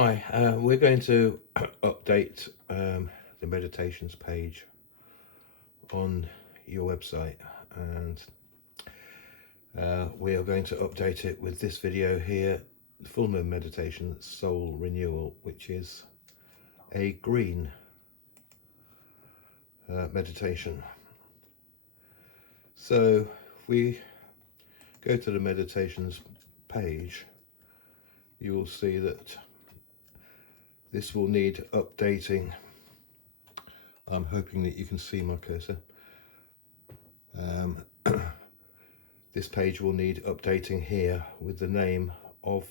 Hi, we're going to update the meditations page on your website, and we are going to update it with this video here, the full moon meditation soul renewal, which is a green meditation. So if we go to the meditations page, you will see that this will need updating. I'm hoping that you can see my cursor. This page will need updating here with the name of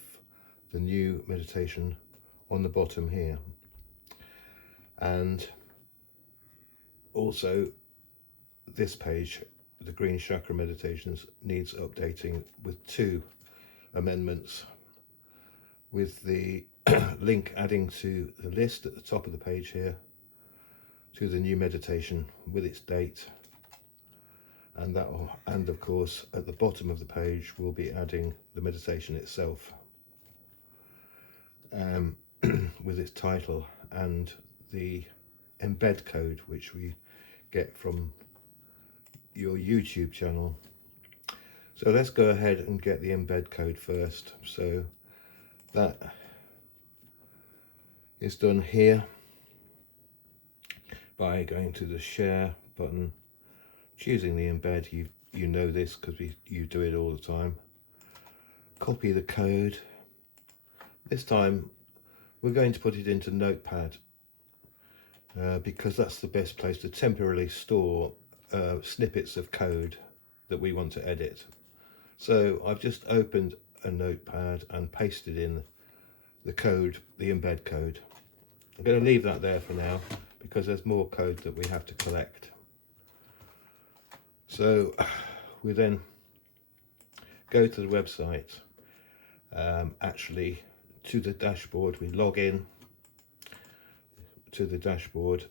the new meditation on the bottom here, and also this page, the green chakra meditations, needs updating with 2 amendments, with the link adding to the list at the top of the page here to the new meditation with its date, and of course at the bottom of the page we'll be adding the meditation itself with its title and the embed code which we get from your YouTube channel. So let's go ahead and get the embed code first. So that is done here by going to the share button, choosing the embed. You know this because you do it all the time. Copy the code. This time we're going to put it into Notepad because that's the best place to temporarily store snippets of code that we want to edit. So I've just opened a Notepad and pasted in the code, the embed code. I'm going to leave that there for now because there's more code that we have to collect. So we then go to the website, actually to the dashboard. We log in to the dashboard.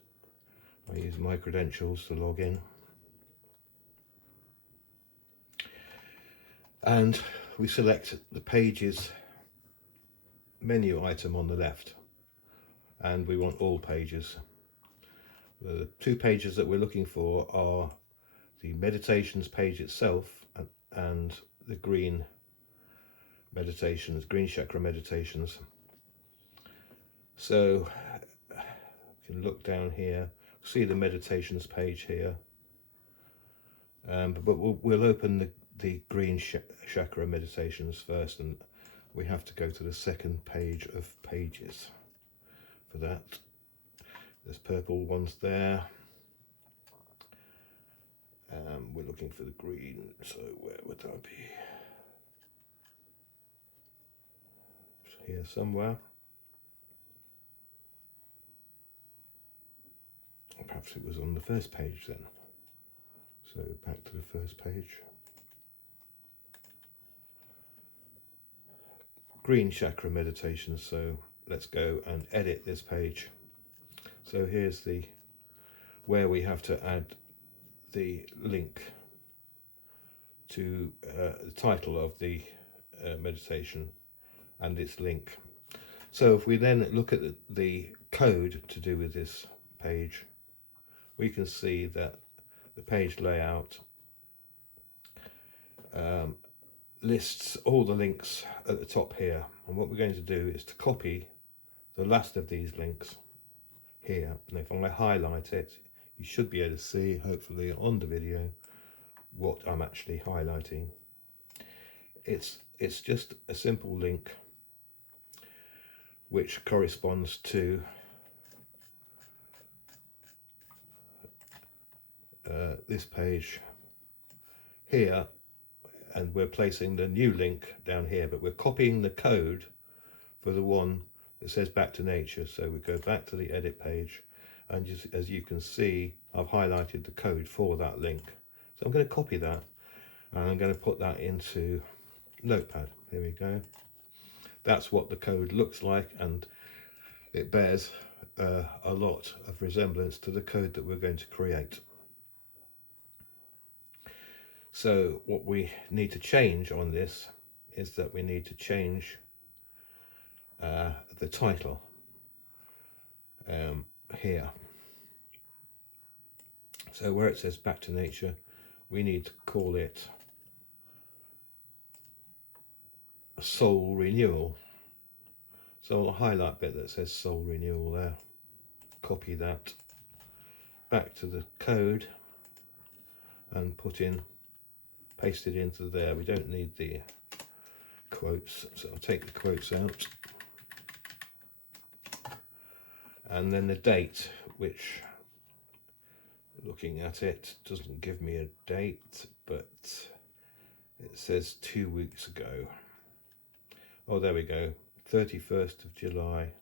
I use my credentials to log in, and we select the pages menu item on the left, and we want all pages. The 2 pages that we're looking for are the meditations page itself and the green meditations, green chakra meditations. So you can look down here, see the meditations page here, but we'll open the green chakra meditations first, and we have to go to the second page of pages for that. There's purple ones there. We're looking for the green, so where would that be? It's here somewhere. Perhaps it was on the first page then. So back to the first page. Green chakra meditation. So let's go and edit this page. So here's where we have to add the link to the title of the meditation and its link. So if we then look at the code to do with this page, we can see that the page layout lists all the links at the top here, and what we're going to do is to copy the last of these links here, and if I highlight it, you should be able to see, hopefully on the video, what I'm actually highlighting. It's just a simple link which corresponds to this page here, and we're placing the new link down here, but we're copying the code for the one that says back to nature. So we go back to the edit page, and just as you can see, I've highlighted the code for that link. So I'm going to copy that and I'm going to put that into Notepad. Here we go. That's what the code looks like, and it bears a lot of resemblance to the code that we're going to create. So what we need to change on this is that we need to change the title here. So where it says Back to Nature, we need to call it Soul Renewal. So I'll highlight bit that says Soul Renewal there, copy that back to the code and paste it into there. We don't need the quotes, so I'll take the quotes out. And then the date, which, looking at it, doesn't give me a date, but it says 2 weeks ago. Oh, there we go, 31st of July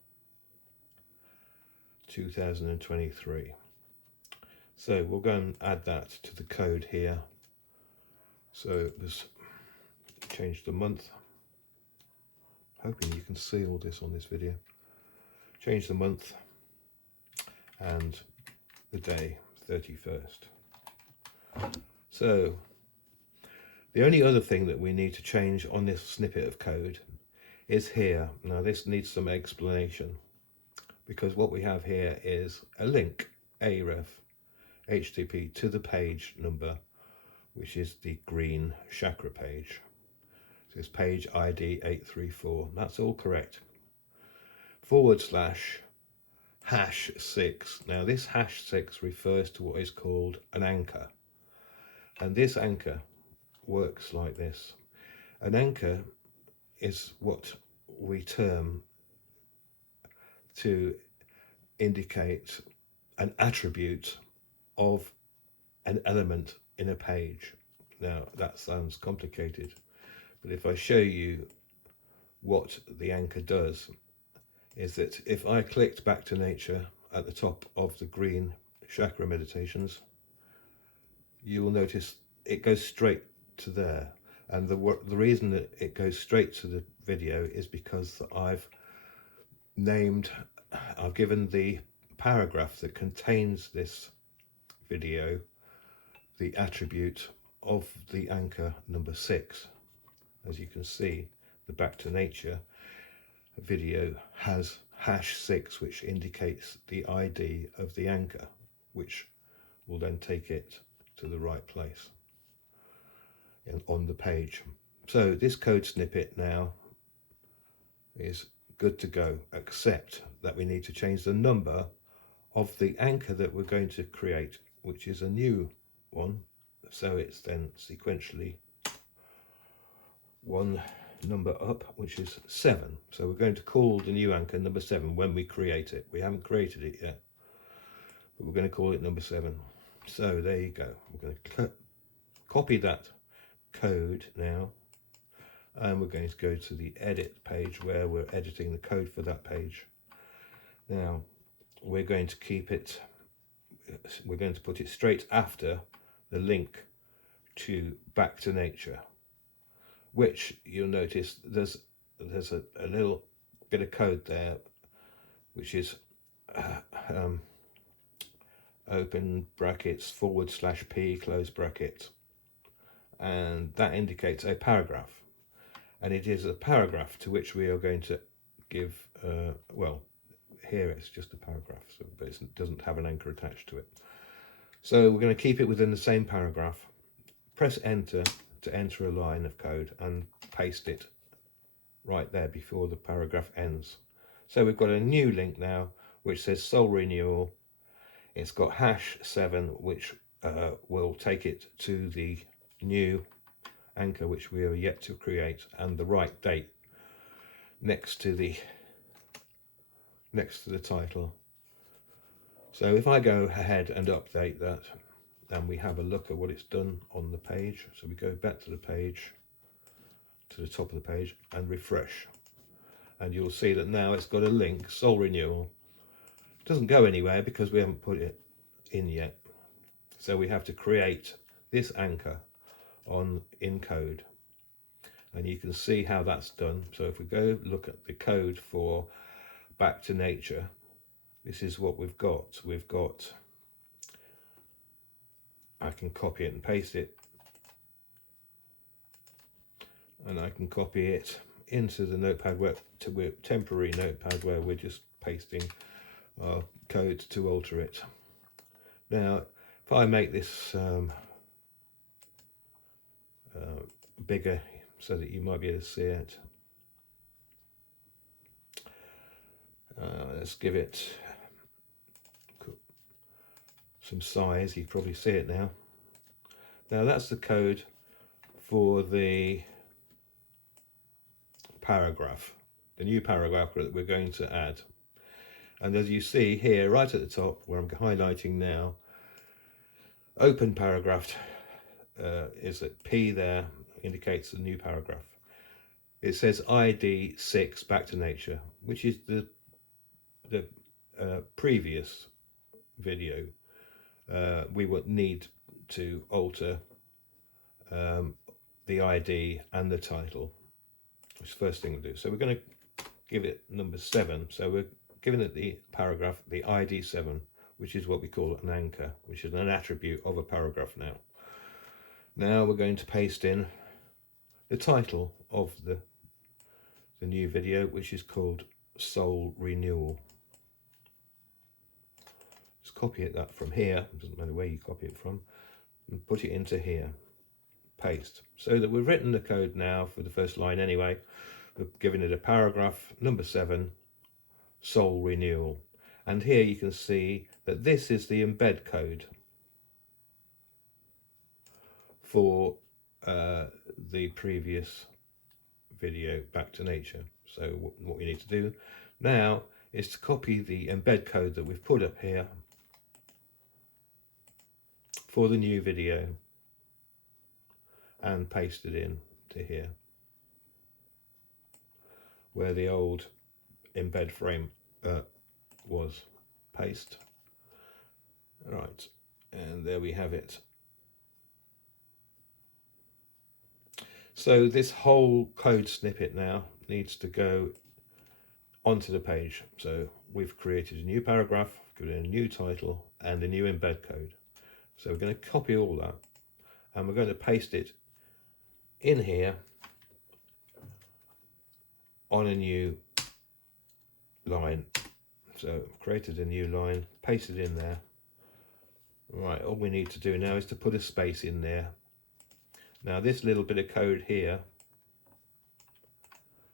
2023. So we'll go and add that to the code here. So let's change the month. Hoping you can see all this on this video. Change the month and the day, 31st. So the only other thing that we need to change on this snippet of code is here. Now this needs some explanation, because what we have here is a link, href, HTTP, to the page number, which is the green chakra page. So it's page ID 834. That's all correct. /#6. Now this #6 refers to what is called an anchor. And this anchor works like this. An anchor is what we term to indicate an attribute of an element in a page. Now that sounds complicated, but if I show you what the anchor does, is that if I clicked Back to Nature at the top of the green chakra meditations, you will notice it goes straight to there. And the reason that it goes straight to the video is because I've given the paragraph that contains this video the attribute of the anchor number 6. As you can see, the Back to Nature video has #6, which indicates the ID of the anchor, which will then take it to the right place on the page. So this code snippet now is good to go, except that we need to change the number of the anchor that we're going to create, which is a new one. So it's then sequentially one number up, which is 7. So we're going to call the new anchor number 7 when we create it. We haven't created it yet, but we're going to call it number 7. So there you go. We're going to copy that code now, and we're going to go to the edit page where we're editing the code for that page. Now we're going to keep it, we're going to put it straight after the link to Back to Nature, which you'll notice there's a little bit of code there, which is open brackets /p close bracket, and that indicates a paragraph, and it is a paragraph to which we are going to give well, here it's just a paragraph, so but it doesn't have an anchor attached to it. So we're going to keep it within the same paragraph. Press enter to enter a line of code and paste it right there before the paragraph ends. So we've got a new link now which says Soul Renewal. It's got #7, which will take it to the new anchor which we are yet to create, and the right date next to the title. So if I go ahead and update that, and we have a look at what it's done on the page, so we go back to the page, to the top of the page, and refresh, and you'll see that now it's got a link, Soul Renewal. It doesn't go anywhere because we haven't put it in yet, so we have to create this anchor in code, and you can see how that's done. So if we go look at the code for Back to Nature, this is what we've got. I can copy it and paste it, and I can copy it into the notepad where temporary notepad where we're just pasting our code to alter it. Now, if I make this bigger so that you might be able to see it, let's give it some size. You can probably see it now. Now that's the code for the paragraph, the new paragraph that we're going to add. And as you see here, right at the top where I'm highlighting now, open paragraph is at P there, indicates the new paragraph. It says ID 6 back to nature, which is the previous video. We would need to alter the ID and the title, which is the first thing we'll do. So we're going to give it number 7. So we're giving it the paragraph, the ID 7, which is what we call an anchor, which is an attribute of a paragraph now. Now we're going to paste in the title of the new video, which is called Soul Renewal. Just copy that from here, it doesn't matter where you copy it from, and put it into here, paste. So that we've written the code now for the first line anyway. We're giving it a paragraph, number 7, Soul Renewal. And here you can see that this is the embed code for the previous video, Back to Nature. So what we need to do now is to copy the embed code that we've put up here for the new video and paste it in to here where the old embed frame was. Paste. Right, and there we have it. So this whole code snippet now needs to go onto the page. So we've created a new paragraph, given it a new title and a new embed code. So we're going to copy all that and we're going to paste it in here on a new line. So I've created a new line, pasted in there. Right, all we need to do now is to put a space in there. Now this little bit of code here,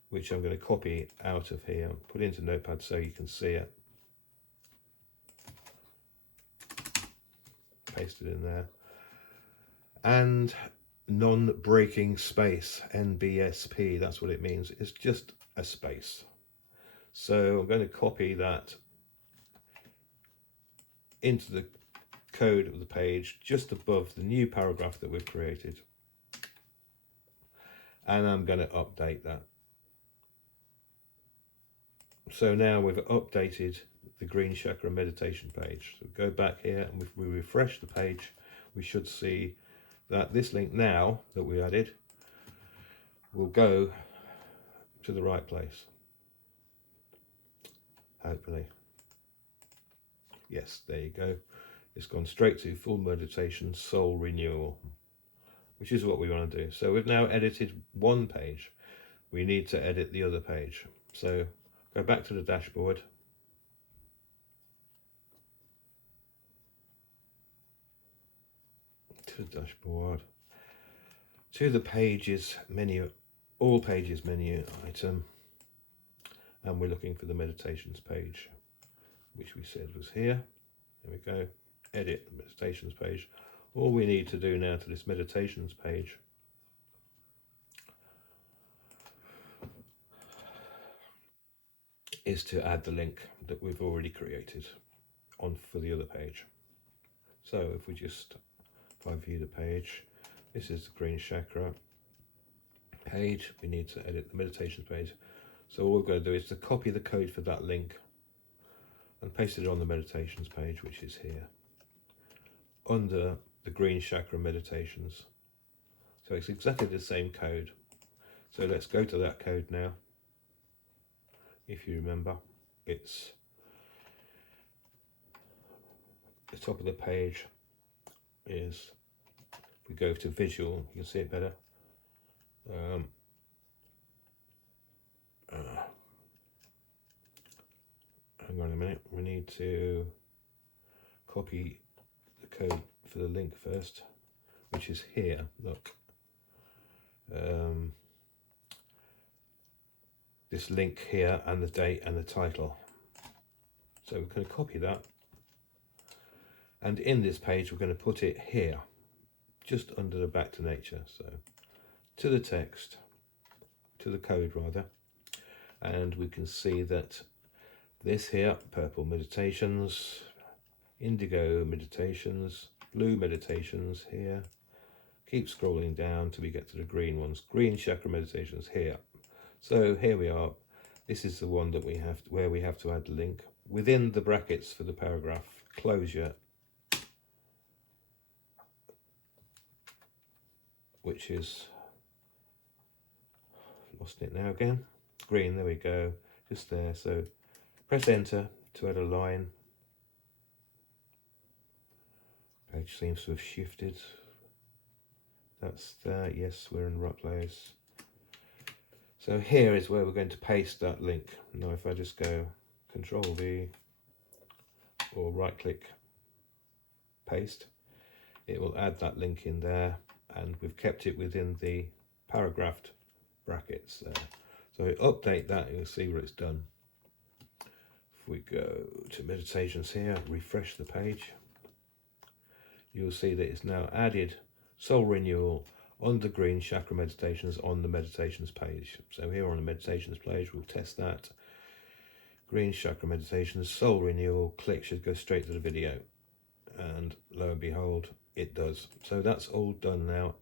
which I'm going to copy out of here, put into Notepad so you can see it. Paste it in there. And non-breaking space, NBSP, that's what it means. It's just a space. So I'm going to copy that into the code of the page just above the new paragraph that we've created. And I'm going to update that. So now we've updated the Green Chakra meditation page. So go back here and if we refresh the page, we should see that this link now that we added will go to the right place. Hopefully. Yes, there you go. It's gone straight to full meditation, soul renewal, which is what we want to do. So we've now edited one page. We need to edit the other page. So go back to the dashboard. To the dashboard. To the pages menu, all pages menu item. And we're looking for the meditations page, which we said was here. There we go. Edit the meditations page. All we need to do now to this meditations page is to add the link that we've already created on for the other page. So if we just, if I view the page, this is the Green Chakra page. We need to edit the meditations page. So all we're going to do is to copy the code for that link and paste it on the meditations page, which is here, under the Green Chakra meditations. So it's exactly the same code. So let's go to that code now. If you remember, it's the top of the page is, if we go to visual, you can see it better. hang on a minute, we need to copy the code for the link first, which is here, look. This link here and the date and the title. So we're going to copy that, and in this page we're going to put it here, just under the back to nature. So to the text, to the code rather, and we can see that this here, purple meditations, indigo meditations, blue meditations here. Keep scrolling down till we get to the green ones. Green chakra meditations here. So here we are. This is the one that we have, where we have to add the link within the brackets for the paragraph closure, which is, lost it now again. Green, there we go, just there. So press enter to add a line. Page seems to have shifted. That's there, yes, we're in the right place. So here is where we're going to paste that link. Now if I just go Control V or right click, paste, it will add that link in there, and we've kept it within the paragraphed brackets there. So update that, you'll see what it's done. If we go to meditations here, refresh the page, you'll see that it's now added soul renewal on the green chakra meditations on the meditations page. So here on the meditations page, we'll test that. Green chakra meditations, soul renewal, click, should go straight to the video. And lo and behold, it does. So that's all done now,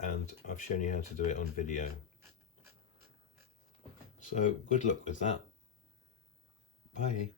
and I've shown you how to do it on video. So good luck with that. Bye.